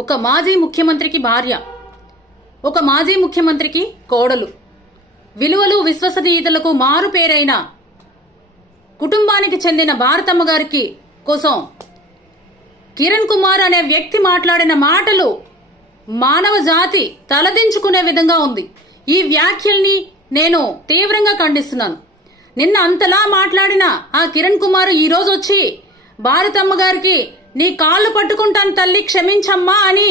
ఒక మాజీ ముఖ్యమంత్రికి భార్య, ఒక మాజీ ముఖ్యమంత్రికి కోడలు, విలువలు విశ్వసనీయతలకు మారు పేరైన కుటుంబానికి చెందిన భారతమ్మ గారికి కోసం కిరణ్ కుమార్ అనే వ్యక్తి మాట్లాడిన మాటలు మానవ జాతి తలదించుకునే విధంగా ఉంది. ఈ వ్యాఖ్యల్ని నేను తీవ్రంగా ఖండిస్తున్నాను. నిన్న అంతలా మాట్లాడిన ఆ కిరణ్ కుమార్ ఈ రోజు వచ్చి భారతమ్మ గారికి నీ కాళ్ళు పట్టుకుంటాను తల్లి క్షమించమ్మా అని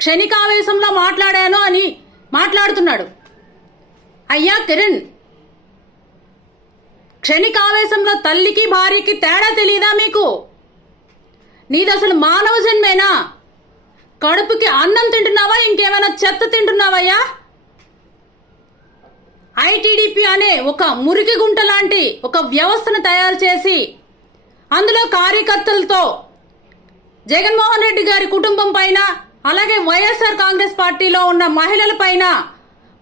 క్షణికావేశంలో మాట్లాడాను అని మాట్లాడుతున్నాడు. అయ్యా కిరణ్, క్షణికావేశంలో తల్లికి భార్యకి తేడా తెలియదా మీకు? నీది అసలు మానవ జన్మేనా? కడుపుకి అన్నం తింటున్నావా, ఇంకేమైనా చెత్త తింటున్నావయ్యా? ఐటీడీపీ అనే ఒక మురికి గుంట లాంటి ఒక వ్యవస్థను తయారు చేసి అందులో కార్యకర్తలతో జగన్మోహన్ రెడ్డి గారి కుటుంబం పైన, అలాగే వైఎస్ఆర్ కాంగ్రెస్ పార్టీలో ఉన్న మహిళల పైన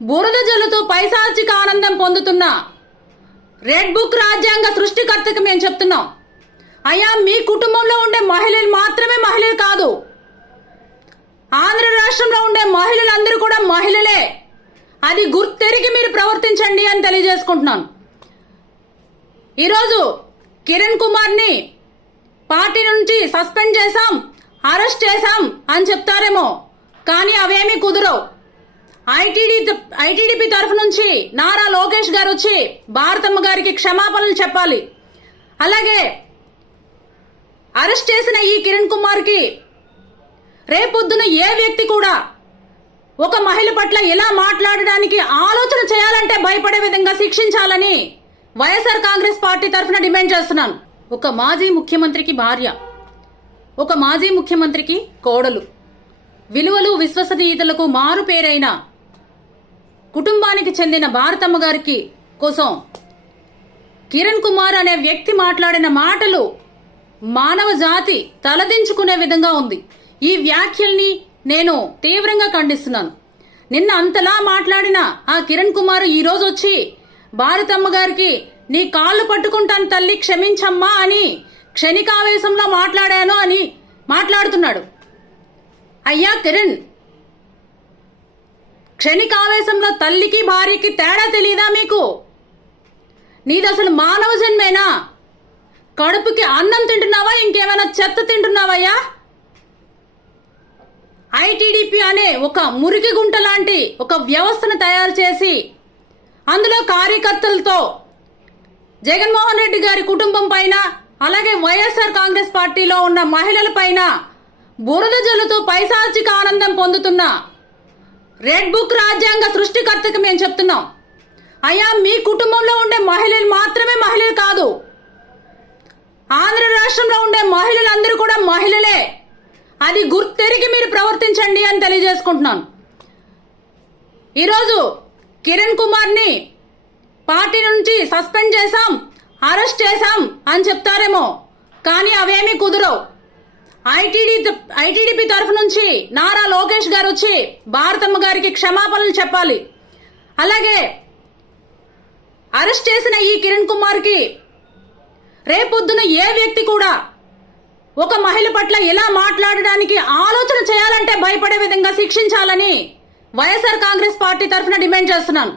బురద జల్లుతూ పైశాచిక ఆనందం పొందుతున్న రెడ్ బుక్ రాజ్యాంగ సృష్టికర్తకి మేము చెప్తున్నాం. అయ్యా, మీ కుటుంబంలో ఉండే మహిళలు మాత్రమే మహిళలు కాదు, ఆంధ్ర రాష్ట్రంలో ఉండే మహిళలందరూ కూడా మహిళలే. అది గుర్తెరిగి మీరు ప్రవర్తించండి అని తెలియజేసుకుంటున్నాను. ఈరోజు కిరణ్ కుమార్ని పార్టీ నుంచి సస్పెండ్ చేశాం, అరెస్ట్ చేశాం అని చెప్తారేమో, కానీ అవేమీ కుదరవు. ఐటీడీపీ తరఫు నుంచి నారా లోకేష్ గారు వచ్చి భారతమ్మ గారికి క్షమాపణలు చెప్పాలి. అలాగే అరెస్ట్ చేసిన ఈ కిరణ్ కుమార్కి రేపొద్దున ఏ వ్యక్తి కూడా ఒక మహిళ పట్ల ఇలా మాట్లాడడానికి ఆలోచన చేయాలంటే భయపడే విధంగా శిక్షించాలని వైఎస్ఆర్ కాంగ్రెస్ పార్టీ తరఫున డిమాండ్ చేస్తున్నాను. ఒక మాజీ ముఖ్యమంత్రికి భార్య, ఒక మాజీ ముఖ్యమంత్రికి కోడలు, విలువలు విశ్వసనీయతలకు మారు పేరైన కుటుంబానికి చెందిన భారతమ్మ గారికి కోసం కిరణ్ కుమార్ అనే వ్యక్తి మాట్లాడిన మాటలు మానవ జాతి తలదించుకునే విధంగా ఉంది. ఈ వ్యాఖ్యల్ని నేను తీవ్రంగా ఖండిస్తున్నాను. నిన్న అంతలా మాట్లాడిన ఆ కిరణ్ కుమార్ ఈ రోజు వచ్చి భారతమ్మ గారికి నీ కాళ్ళు పట్టుకుంటాను తల్లి క్షమించమ్మా అని క్షణికావేశంలో మాట్లాడాను అని మాట్లాడుతున్నాడు. అయ్యా కిరణ్, క్షణికావేశంలో తల్లికి భార్యకి తేడా తెలియదా మీకు? నీది అసలు మానవ జన్మేనా? కడుపుకి అన్నం తింటున్నావా, ఇంకేమైనా చెత్త తింటున్నావయ్యా? ఐటీడీపీ అనే ఒక మురికి గుంట లాంటి ఒక వ్యవస్థను తయారు చేసి అందులో కార్యకర్తలతో జగన్మోహన్ రెడ్డి గారి కుటుంబం పైన, అలాగే వైఎస్ఆర్ కాంగ్రెస్ పార్టీలో ఉన్న మహిళల పైన బురద జల్లుతూ పైశాచిక ఆనందం పొందుతున్న రెడ్ బుక్ రాజ్యాంగ సృష్టికర్తకి మేము చెప్తున్నాం. అయ్యా, మీ కుటుంబంలో ఉండే మహిళలు మాత్రమే మహిళలు కాదు, ఆంధ్ర రాష్ట్రంలో ఉండే మహిళలందరూ కూడా మహిళలే. అది గుర్తెరిగి మీరు ప్రవర్తించండి అని తెలియజేసుకుంటున్నాను. ఈరోజు కిరణ్ కుమార్ని పార్టీ నుంచి సస్పెండ్ చేశాం, అరెస్ట్ చేశాం అని చెప్తారేమో, కానీ అవేమీ కుదరవు. ఐటీడీపీ తరఫు నుంచి నారా లోకేష్ గారు వచ్చి భారతమ్మ గారికి క్షమాపణలు చెప్పాలి. అలాగే అరెస్ట్ చేసిన ఈ కిరణ్ కుమార్కి రేపొద్దున ఏ వ్యక్తి కూడా ఒక మహిళ పట్ల ఇలా మాట్లాడడానికి ఆలోచన చేయాలంటే భయపడే విధంగా శిక్షించాలని వైఎస్ఆర్ కాంగ్రెస్ పార్టీ తరఫున డిమాండ్ చేస్తున్నాను.